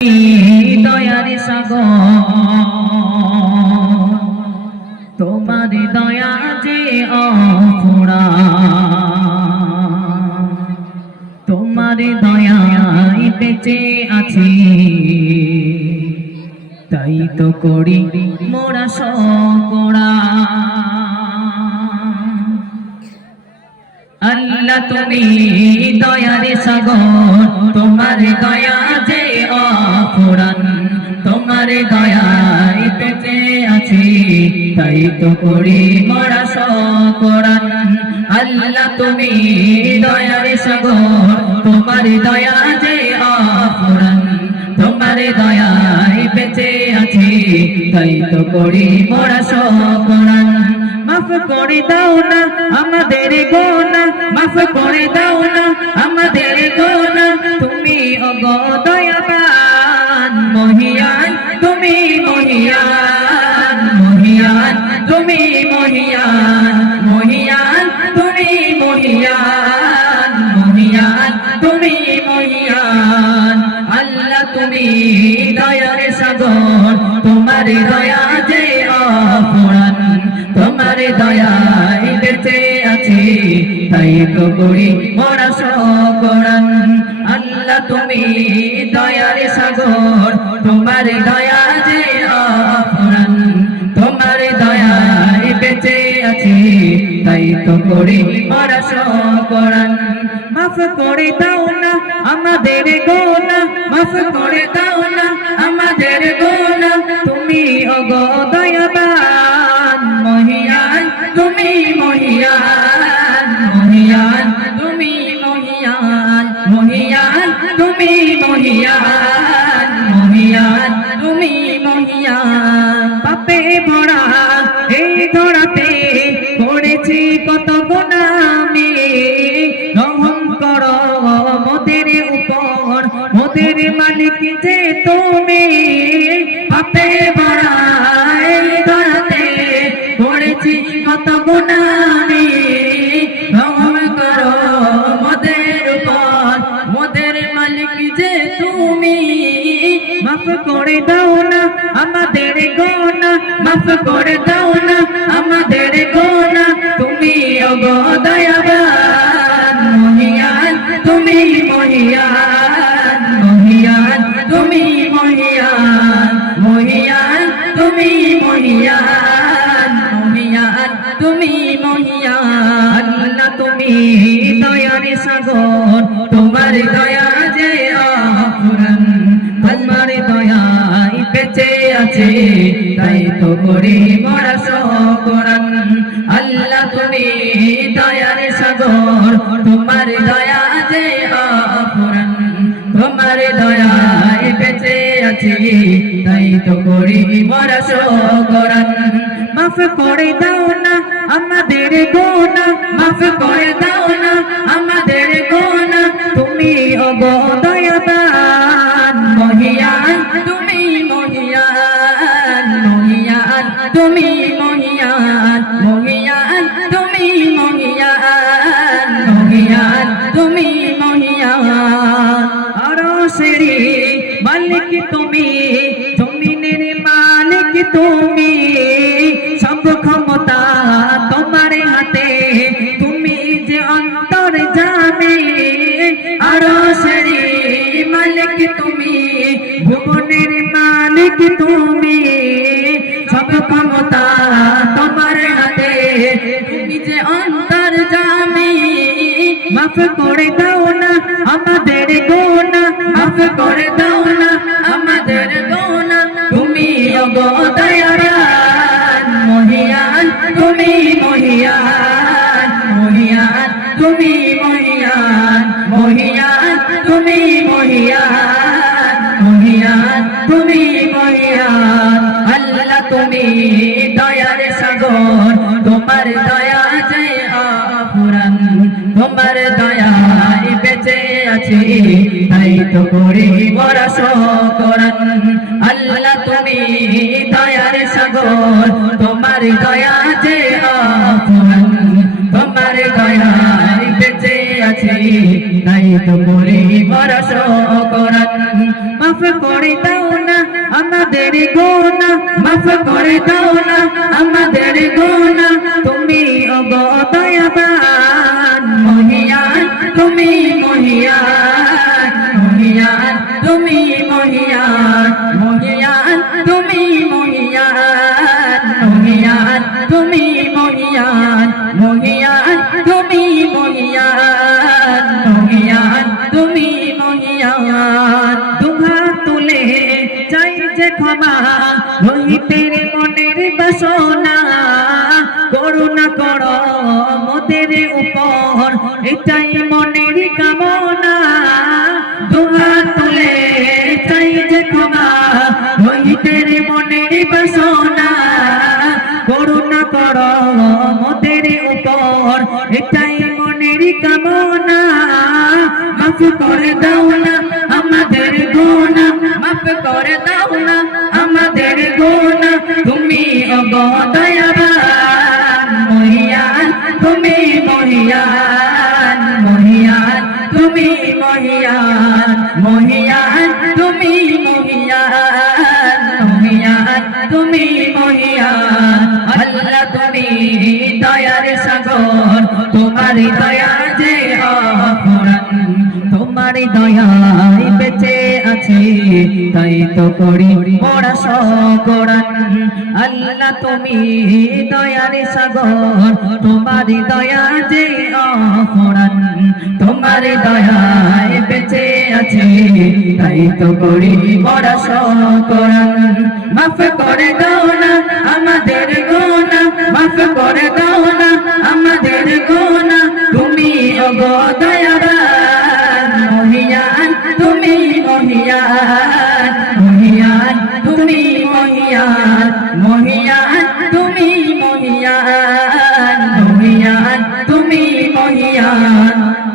দয়ার সাগর, তোমার দয়া যে অফুরা তোমার দয়ায় বেঁচে আছি। তাই তো করি মোরা সকরা। আল্লাহ তুমি দয়ারে সাগর তাই তো করি মোরা সকরান আল্লাহ, তুমি দয়ারে সাগর, তোমার দয়া যে অফুরান তোমার দয়ায় বেঁচে আছি। তাই তো করি মোরা সকরান মাফ করে দাও না আমাদের গোনা, মাফ করে দাও মহিয়ান মহিয়ান তুমি মহিয়ান আল্লাহ, তুমি দয়ার সাগর, তোমার দয়া যে অপরাণ তোমার দয়ায় বেঁচে আছি। তাই তো করি মোরা সকরান। আল্লাহ, তুমি দয়ার সাগর, তোমার দয়া তাই তো করি সকরান মাফ করে দাও না আমাদের গোনা মাফ করে দাও আমাদের গোনা, মাফ করে দাও না। আমাদের গোনা, তুমি অগদয়াবান মহিয়ান, তুমি মহিয়ান। মহিয়ান, তুমি মহিয়ান। মহিয়ান, তুমি মহিয়ান। মহিয়ান, তুমি মহিয়ান। তুমি দয়ার সাগর, তোমার দয়া আছে তাই তো করি সকরান আল্লাহ তুমি দয়ার সাগর, তোমার দয়া যে অফুরান তোমার দয়ায় বেঁচে আছি, তাই তো করি সকরান মাফ করে দাও না আমাদের গোনা, মাফ করে দাও না আমাদের গোনা। তুমি অবদয়াবান আরও সেরি মালিক তুমি, জমিনের মালিক তুমি। সব ক্ষমতা তোমার হাতে, তুমি যে অন্তর জানে। আরও সেরি মালিক তুমি, ভুবনের মালিক তুমি। সব ক্ষমতা তোমার হাতে, তুমি যে অন্তর জানি। মাফ করে দাও তুমি মহিয়ান মহিয়ান তুমি মহিয়ান মহিয়ান তুমি মহিয়ান। আল্লাহ তুমি দয়ার সাগর, তোমার দয়া যে আফুরান, তোমার দয়ায় বেঁচে আছি, তাই তো করি বড় সকরান আল্লাহ তুমি দয়ার সাগর, তোমার দয়া আমাদের গোনা মাফ করে দাও না আমাদের গোনা মোদের উপর, এটাই মনের কামনা। মাফ করে দাও না আমাদের গোনা মাফ করে দাও না আমাদের গোনা তুমি অবদয়াবান মহিয়ান, তুমি মহিয়ান মহিয়ান, তুমি মহিয়ান মহিয়ান, তুমি মহিয়ান মহিয়ান, তুমি মহিয়ান। তোমার বেঁচে আছে, তাই তো করি আল্লাহ, তুমি দয়ার সাগর, তোমার দয়া যে তোমার বেঁচে আছে, তাই তো করি মাফ করে দাও না আমাদের গোনা মাফ করে দাও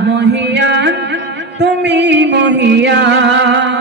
মহিয়ান তুমি মহিয়ান।